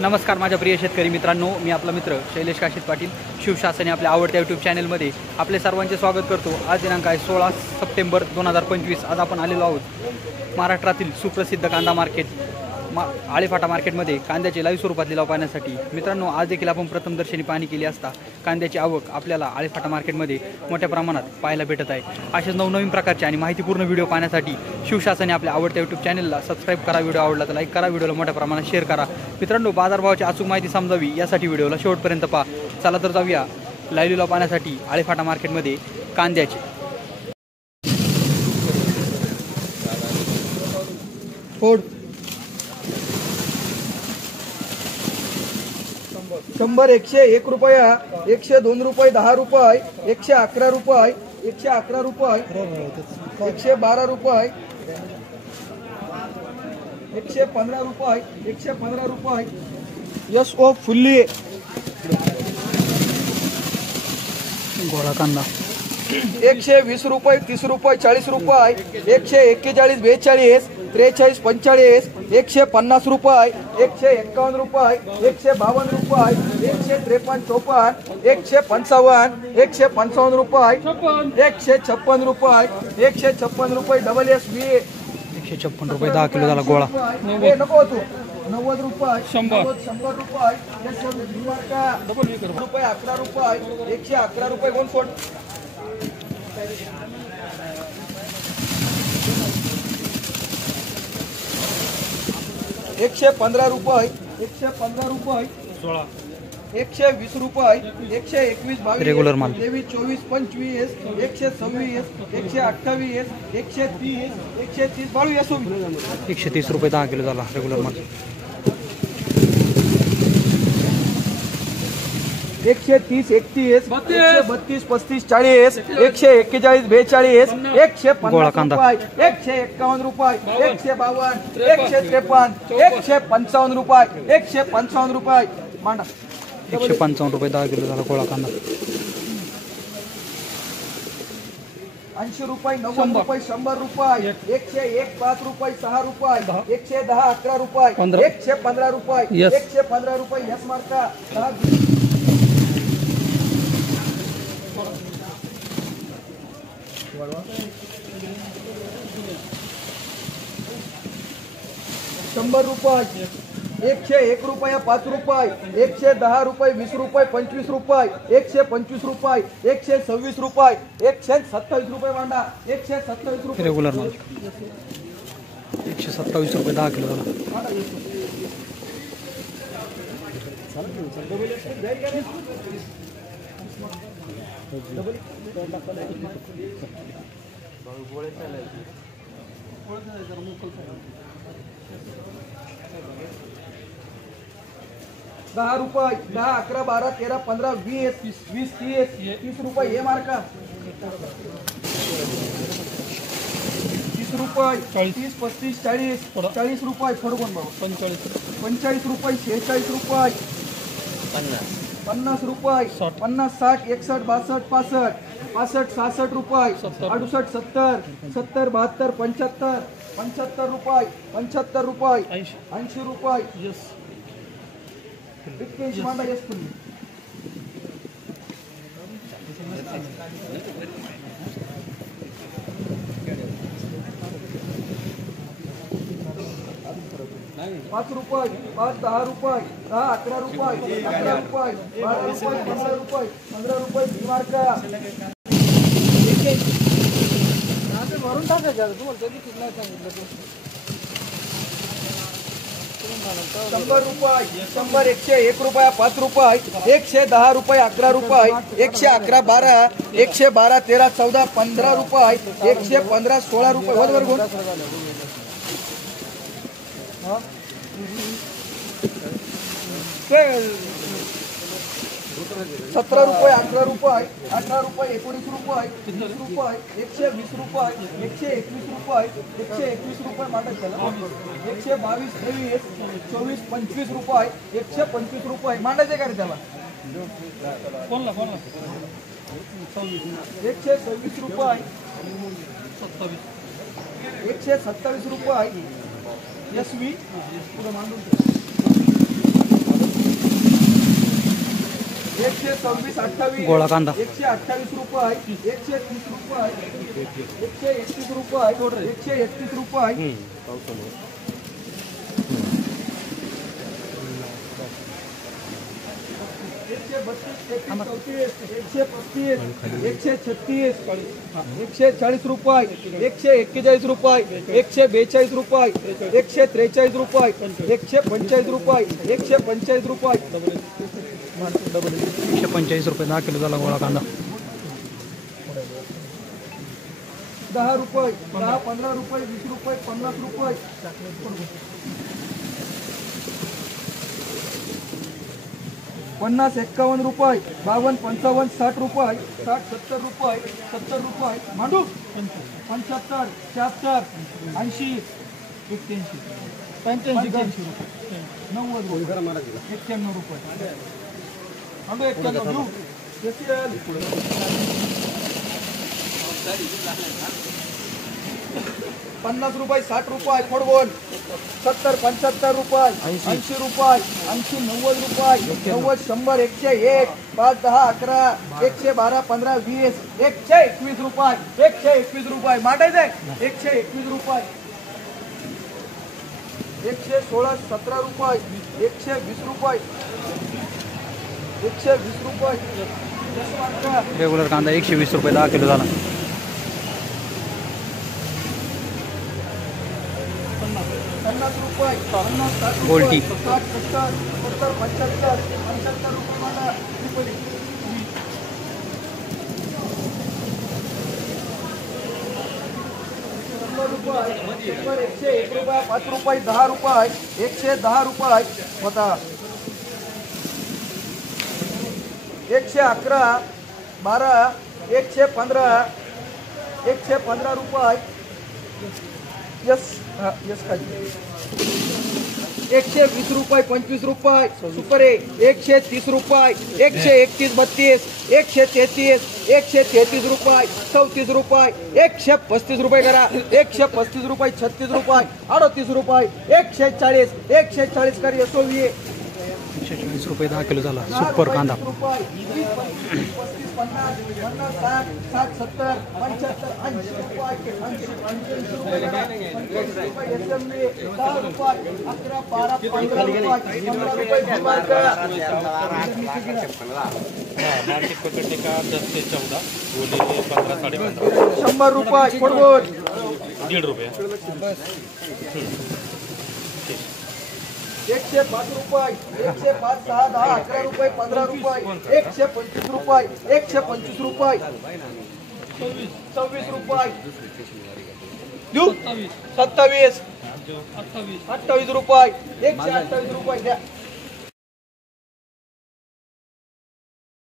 नमस्कार माझ्या प्रिय शेतकरी मित्रांनो, मी आपला मित्र शैलेश काशीद पाटील शिवशासनी आपल्या आवडत्या यूट्यूब चॅनलमध्ये आपले सर्वांचे स्वागत करतो। आज दिनांक आहे 16 सप्टेंबर 2025। आज आपण आलेलो आहोत महाराष्ट्रातील सुप्रसिद्ध कांदा मार्केट आळेफाटा मार्केटमध्ये कांद्याचे लाईव्ह स्वरूपात लिलाव पाहण्यासाठी। मित्रांनो, आज देखील आपण प्रथमदर्शनी पाहणी केली असता कांद्याची आवक आपल्याला आळेफाटा मार्केटमध्ये मोठ्या प्रमाणात पाहायला भेटत आहे। अशाच नवनवीन प्रकारचे आणि माहितीपूर्ण व्हिडिओ पाहण्यासाठी शिवशासनी आपल्या आवडत्या यूट्यूब चॅनलला सबस्क्राईब करा, व्हिडिओ आवडला तर लाईक करा, व्हिडिओला मोठ्या प्रमाणात शेअर करा। मित्रांनो, बाजारभावाची अचूक माहिती समजावी यासाठी व्हिडिओला शेवटपर्यंत पहा। चला तर जाऊया लाईव्ह लिलाव पाहण्यासाठी आळेफाटा मार्केटमध्ये कांद्याचे। फोड 100 101 रुपया 102 रुपये 10 रुपये 111 रुपये 111 रुपये 112 रुपये 115 रुपये 115 रुपये यस ओ फुल्ली गोळा कांदा 120 रुपये 30 रुपये 40 रुपये 141 42 43 45 150 रुपये 151 रुपये 152 रुपये 153 54 155 रुपये 156 रुपये 156 रुपये डबल एस बी 156 रुपये 10 किलो झाला गोळा। नको तू 90 रुपये 100 रुपये रुपये 11 रुपये 111 रुपये कोण सोड 115 रुपये 115 रुपये 120 रुपये 121 22 रेग्युलर माल 23 24 25 126 128 130 130 22 130 रुपये 10 किलो झाला रेग्युलर माल। 130 31 132 35 40 141 42 गोळा कांदा 151 रुपये 152 153 155 रुपये 155 रुपये मांडा 155 रुपये 10 किलो झाला गोळा कांदा। 80 रुपये 90 रुपये 100 रुपये 101 5 रुपये 6 रुपये 110 11 रुपये 115 रुपये 115 रुपये यस मार्का 100 रुपये 101 रुपया 5 रुपये 110 रुपये 20 रुपये 25 रुपये 125 रुपये 126 रुपये 127 रुपये मांडा 127 रुपये रेग्युलर माल 127 रुपये 10 किलो झाला। दहा रुपये 10 11 12 13 15 20 20 30 30 रुपये हे मार्का 30 रुपये 30 35 40 40 रुपये फडकून भाऊ 45 रुपये 46 रुपये 50 रुपये 50 60 61 62 65 65 66 रुपये 68 70 70 72 75 75 रुपये 75 रुपये 80 रुपये यस 51 मांडा यस फुल्ली 5 रुपये 5 10 रुपये 10 11 रुपये 11 रुपये 12 रुपये 15 रुपये 15 रुपये मार्का भरून टाकायचं तुम्हाला कधी किती सांगितलं 100 रुपये 100 101 रुपया 5 रुपये 110 रुपये 11 रुपये 111 12 112 13 14 15 रुपये 115 16 रुपये वर गुण 17 रुपये 18 रुपये 18 रुपये 19 रुपये 30 रुपये 120 रुपये 121 रुपये 121 रुपये मांडा 122 23 24 25 रुपये 125 रुपये मांडायचे का रे त्याला 126 रुपये 127 रुपये यशवी पुढे मांडून 126 28 गोळा कांदा 128 रुपये 130 रुपये 131 रुपये 131 रुपये 140 रुपये 141 रुपये 142 रुपये 143 रुपये 145 रुपये 145 रुपये 145 रुपये 10 किलो झाला गोळा कांदा 10 रुपये 10 15 रुपये 20 रुपये 50 रुपये 50 51 रुपये 52 55 60 रुपये 60 70 रुपये 70 रुपये मांडू 75 76 80 81 85 90 रुपये 91 रुपये मांडू 91 घेऊ स्पेशल 50 रुपये 60 रुपये फुटबॉल 70 75 रुपये 80 रुपये 80 90 रुपये 90 100 101 5 10 11 112 15 20 121 रुपये 121 रुपये मांडायचे 121 रुपये 116 17 रुपये 120 रुपये 120 रुपये रेग्युलर कांदा 120 रुपये 10 किलो झाला 50 रुपये 50 60 गोल्टी 60 70 70 75 75 रुपये मला रुपये 101 रुपये 5 रुपये 10 रुपये 110 रुपये होता 111 12 115 115 रुपये यस यस खाली 120 रुपये 25 रुपये सुपर 130 रुपये 131 32 133 133 रुपये 34 रुपये 135 रुपये करा 135 रुपये 36 रुपये 38 रुपये 140 140 कर येतो 140 रुपये 10 किलो झाला सुपर कांदा 50 50 60 70 75 80 रुपये 10 रुपये 11 12 15 रुपये मार्केट पकडले का 10 ते 14 बोले 15 15.5 100 रुपये फुटबॉल 1.5 रुपये 105 रुपये 105 6 10 11 रुपये 15 रुपये 125 रुपये 125 रुपये 26 रुपये देऊ 27 28 रुपये 128 रुपये द्या